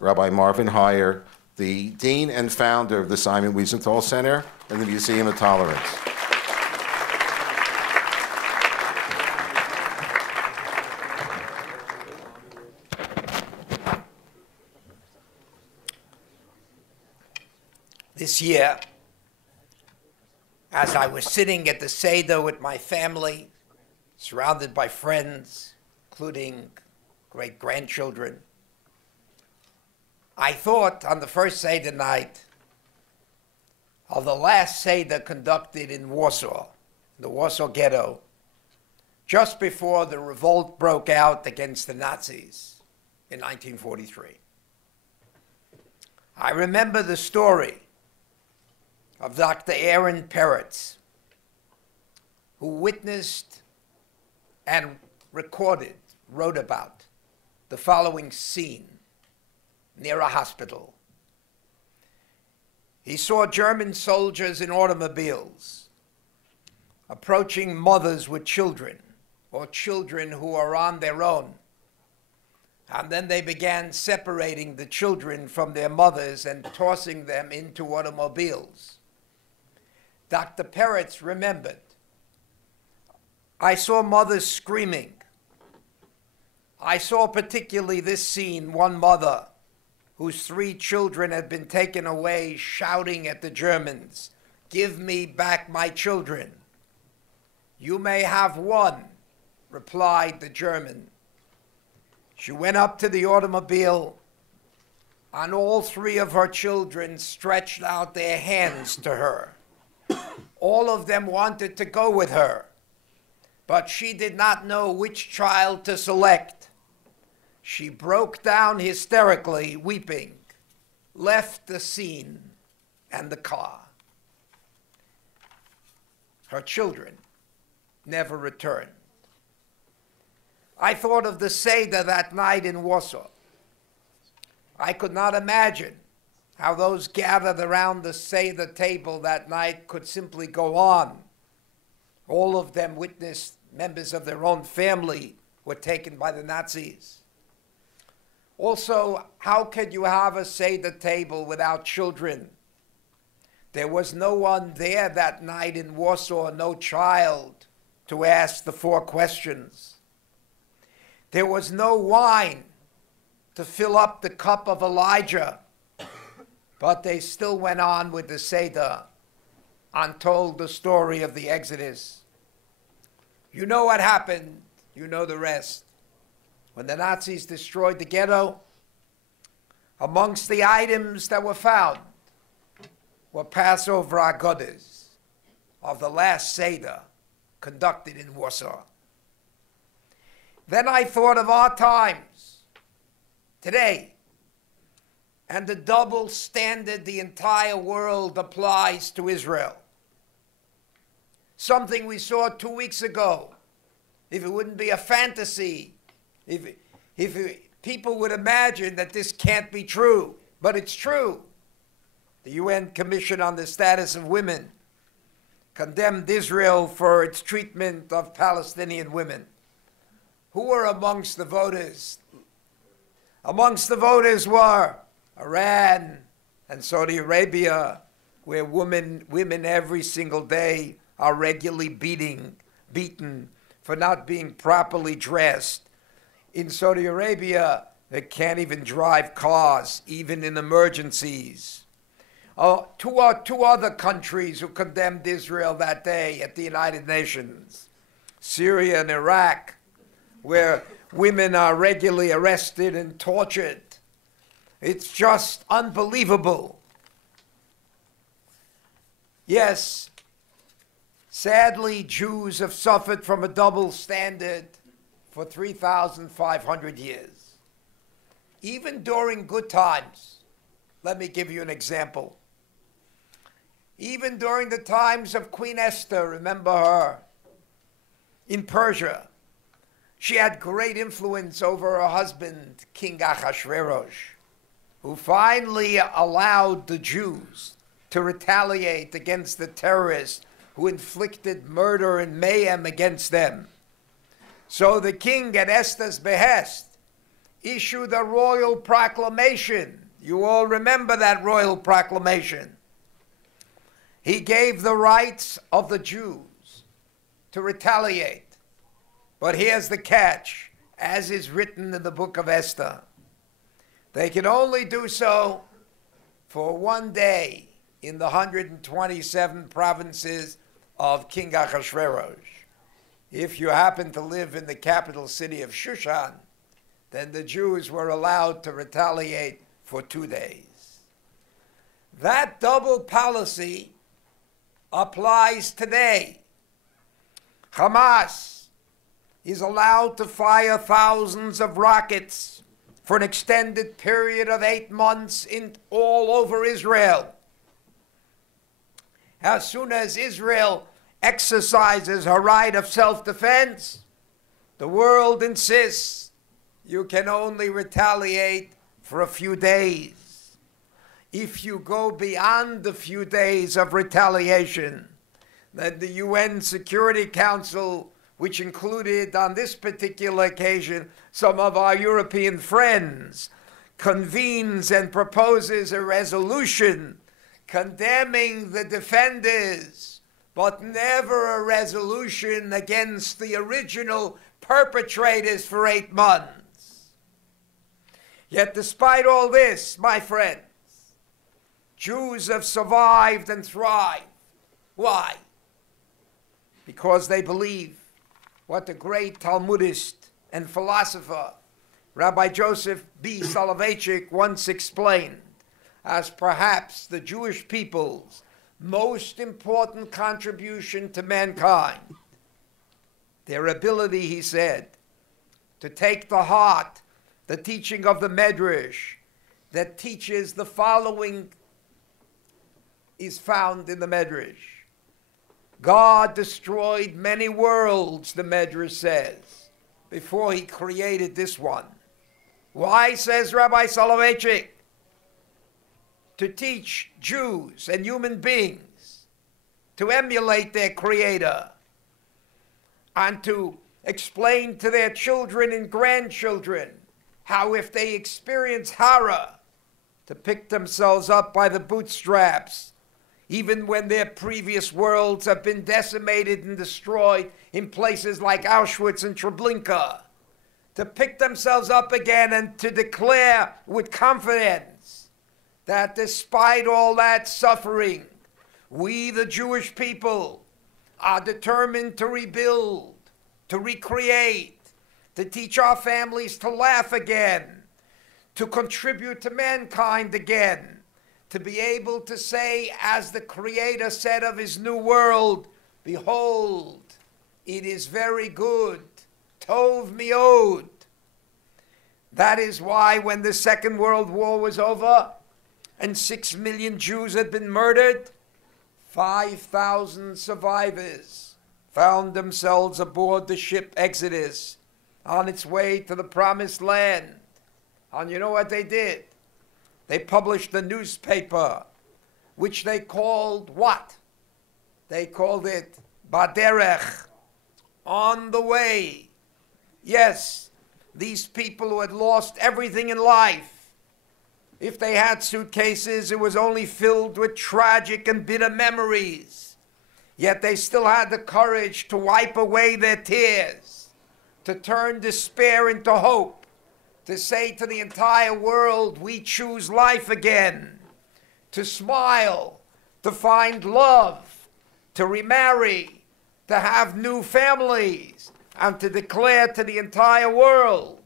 Rabbi Marvin Hier, the Dean and founder of the Simon Wiesenthal Center and the Museum of Tolerance. This year, as I was sitting at the Seder with my family, surrounded by friends, including great-grandchildren, I thought on the first Seder night of the last Seder conducted in Warsaw, the Warsaw Ghetto, just before the revolt broke out against the Nazis in 1943. I remember the story of Dr. Aaron Peretz, who witnessed and wrote about the following scene near a hospital. He saw German soldiers in automobiles approaching mothers with children or children who are on their own. And then they began separating the children from their mothers and tossing them into automobiles. Dr. Peretz remembered, I saw mothers screaming. I saw particularly this scene, one mother whose 3 children had been taken away, shouting at the Germans, "Give me back my children." "You may have one," replied the German. She went up to the automobile, and all 3 of her children stretched out their hands to her. All of them wanted to go with her, but she did not know which child to select. She broke down hysterically, weeping, left the scene and the car. Her children never returned. I thought of the Seder that night in Warsaw. I could not imagine how those gathered around the Seder table that night could simply go on. All of them witnessed members of their own family were taken by the Nazis. Also, how could you have a Seder table without children? There was no one there that night in Warsaw, no child, to ask the 4 questions. There was no wine to fill up the cup of Elijah, but they still went on with the Seder and told the story of the Exodus. You know what happened. You know the rest. When the Nazis destroyed the ghetto, amongst the items that were found were Passover Agodas of the last Seder conducted in Warsaw. Then I thought of our times, today, and the double standard the entire world applies to Israel. Something we saw 2 weeks ago. If it wouldn't be a fantasy, if people would imagine that this can't be true, but it's true. The UN Commission on the Status of Women condemned Israel for its treatment of Palestinian women. Who were amongst the voters? Amongst the voters were Iran and Saudi Arabia, where women every single day are regularly beaten for not being properly dressed. In Saudi Arabia, they can't even drive cars, even in emergencies. Two other countries who condemned Israel that day at the United Nations, Syria and Iraq, where women are regularly arrested and tortured. It's just unbelievable. Yes, sadly, Jews have suffered from a double standard for 3,500 years. Even during good times, let me give you an example. Even during the times of Queen Esther, remember her, in Persia, she had great influence over her husband, King Ahasuerus, who finally allowed the Jews to retaliate against the terrorists who inflicted murder and mayhem against them. So the king, at Esther's behest, issued a royal proclamation. You all remember that royal proclamation. He gave the rights of the Jews to retaliate. But here's the catch, as is written in the book of Esther. They can only do so for one day in the 127 provinces of King Ahasuerus. If you happen to live in the capital city of Shushan, then the Jews were allowed to retaliate for 2 days. That double policy applies today. Hamas is allowed to fire thousands of rockets for an extended period of 8 months all over Israel. As soon as Israel exercises her right of self-defense, the world insists you can only retaliate for a few days. If you go beyond the few days of retaliation, then the UN Security Council, which included on this particular occasion some of our European friends, convenes and proposes a resolution condemning the defenders, but never a resolution against the original perpetrators for 8 months. Yet despite all this, my friends, Jews have survived and thrived. Why? Because they believe what the great Talmudist and philosopher Rabbi Joseph B. Soloveitchik once explained as perhaps the Jewish people's most important contribution to mankind. Their ability, he said, to take to heart the teaching of the Medrash that teaches the following is found in the Medrash. God destroyed many worlds, the Medrash says, before he created this one. Why, says Rabbi Soloveitchik? To teach Jews and human beings to emulate their Creator and to explain to their children and grandchildren how if they experience horror, to pick themselves up by the bootstraps, even when their previous worlds have been decimated and destroyed in places like Auschwitz and Treblinka, to pick themselves up again and to declare with confidence that despite all that suffering, we, the Jewish people, are determined to rebuild, to recreate, to teach our families to laugh again, to contribute to mankind again, to be able to say, as the Creator said of his new world, behold, it is very good, tov miod. That is why when the Second World War was over and 6 million Jews had been murdered, 5,000 survivors found themselves aboard the ship Exodus on its way to the Promised Land. And you know what they did? They published a newspaper, which they called what? They called it Baderech, on the way. Yes, these people who had lost everything in life, if they had suitcases, it was only filled with tragic and bitter memories. Yet they still had the courage to wipe away their tears, to turn despair into hope, to say to the entire world, we choose life again, to smile, to find love, to remarry, to have new families, and to declare to the entire world,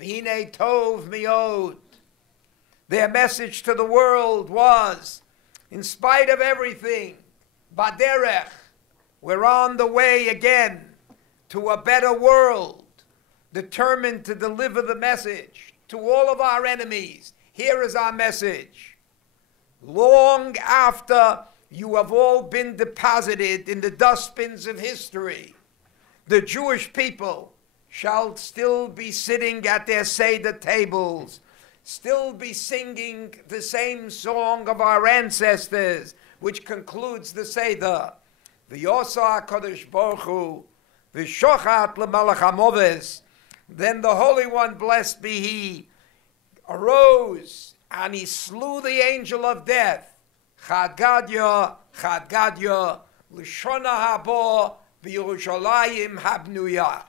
V'hinei tov miod. Their message to the world was, in spite of everything, Baderech, we're on the way again to a better world, determined to deliver the message to all of our enemies. Here is our message. Long after you have all been deposited in the dustbins of history, the Jewish people shall still be sitting at their Seder tables, still be singing the same song of our ancestors, which concludes the Seder. V'yosa HaKadosh Baruch Hu, v'shochat l'malach hamoves, Then the Holy One, blessed be He, arose and he slew the angel of death. Chad Gadya, L'shona habo, v'Yerushalayim habnuya.